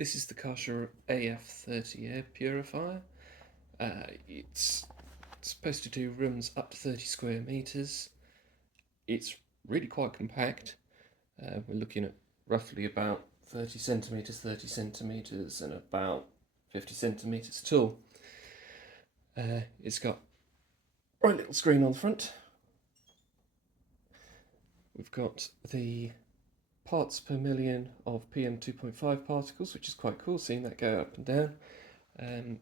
This is the Karcher AF 30 air purifier. It's supposed to do rooms up to 30 square meters. It's really quite compact. We're looking at roughly about 30 centimeters, and about 50 centimeters tall. It's got a right little screen on the front. We've got the parts per million of PM 2.5 particles, which is quite cool, seeing that go up and down.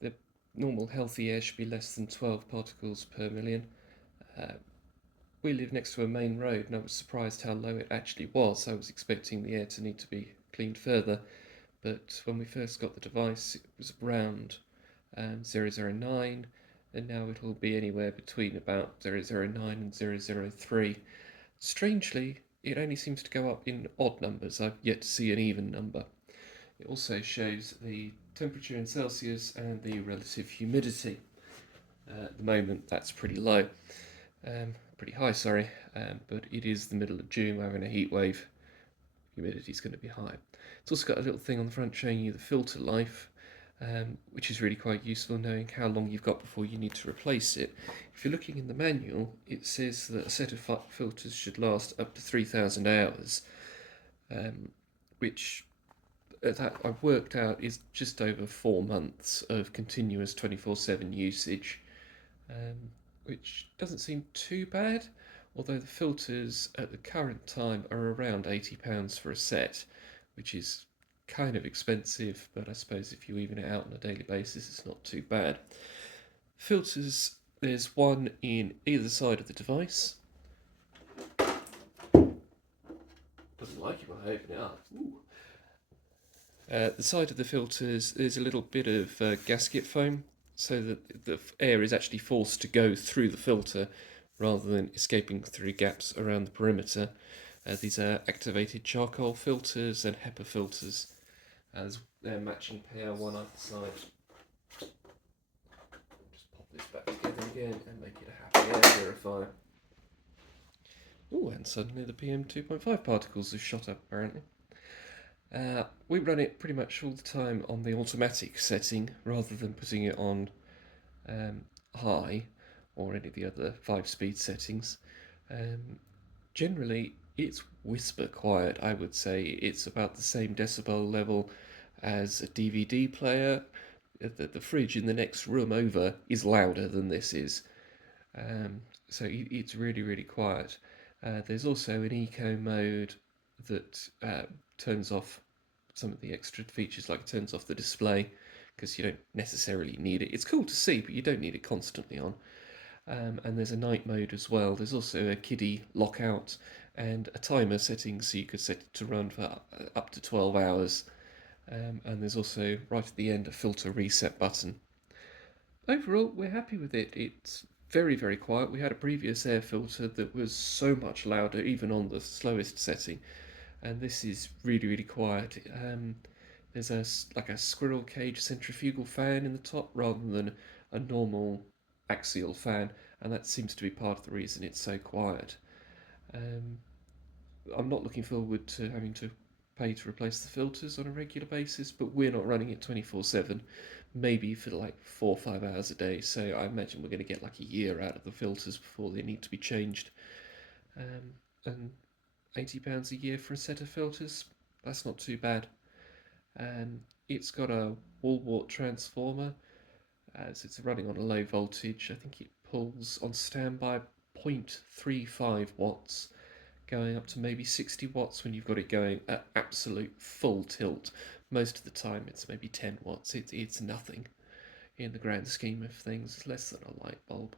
The normal healthy air should be less than 12 particles per million. We live next to a main road, and I was surprised how low it actually was. I was expecting the air to need to be cleaned further, but when we first got the device it was around 009, and now it'll be anywhere between about 009 and 003. Strangely, it only seems to go up in odd numbers. I've yet to see an even number. It also shows the temperature in Celsius and the relative humidity. At the moment that's pretty low, pretty high, sorry, but it is the middle of June, we're having a heat wave. Humidity is going to be high. It's also got a little thing on the front showing you the filter life, which is really quite useful, knowing how long you've got before you need to replace it. If you're looking in the manual, it says that a set of filters should last up to 3,000 hours, which that I've worked out is just over 4 months of continuous 24/7 usage, which doesn't seem too bad, although the filters at the current time are around £80 for a set, which is kind of expensive, but I suppose if you even it out on a daily basis it's not too bad. Filters, there's one in either side of the device. Doesn't like it when I open it up. The side of the filters, there's a little bit of gasket foam, so that the air is actually forced to go through the filter rather than escaping through gaps around the perimeter. These are activated charcoal filters and HEPA filters, as they're matching pair, one either side. Just pop this back together again and make it a happy air purifier. Oh, and suddenly the PM 2.5 particles have shot up apparently. We run it pretty much all the time on the automatic setting rather than putting it on high or any of the other 5-speed settings. Generally, it's whisper quiet. I would say it's about the same decibel level as a DVD player. The fridge in the next room over is louder than this is. So it's really, really quiet. There's also an eco mode that turns off some of the extra features, like it turns off the display, because you don't necessarily need it. It's cool to see, but you don't need it constantly on. And there's a night mode as well. There's also a kiddie lockout and a timer setting, so you could set it to run for up to 12 hours. And there's also, right at the end, a filter reset button. Overall, we're happy with it. It's very, very quiet. We had a previous air filter that was so much louder, even on the slowest setting, and this is really, really quiet. There's like a squirrel cage centrifugal fan in the top rather than a normal axial fan, and that seems to be part of the reason it's so quiet. I'm not looking forward to having to pay to replace the filters on a regular basis, but we're not running it 24/7, maybe for like 4 or 5 hours a day, so I imagine we're going to get like a year out of the filters before they need to be changed. And £80 a year for a set of filters, that's not too bad. It's got a wall wart transformer, as it's running on a low voltage. I think it pulls on standby 0.35 watts, going up to maybe 60 watts when you've got it going at absolute full tilt. Most of the time it's maybe 10 watts. It's nothing in the grand scheme of things. It's less than a light bulb.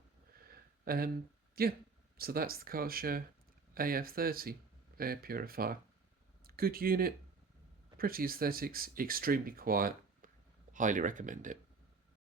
Yeah, so that's the Karcher AF30 air purifier. Good unit, pretty aesthetics, extremely quiet. Highly recommend it.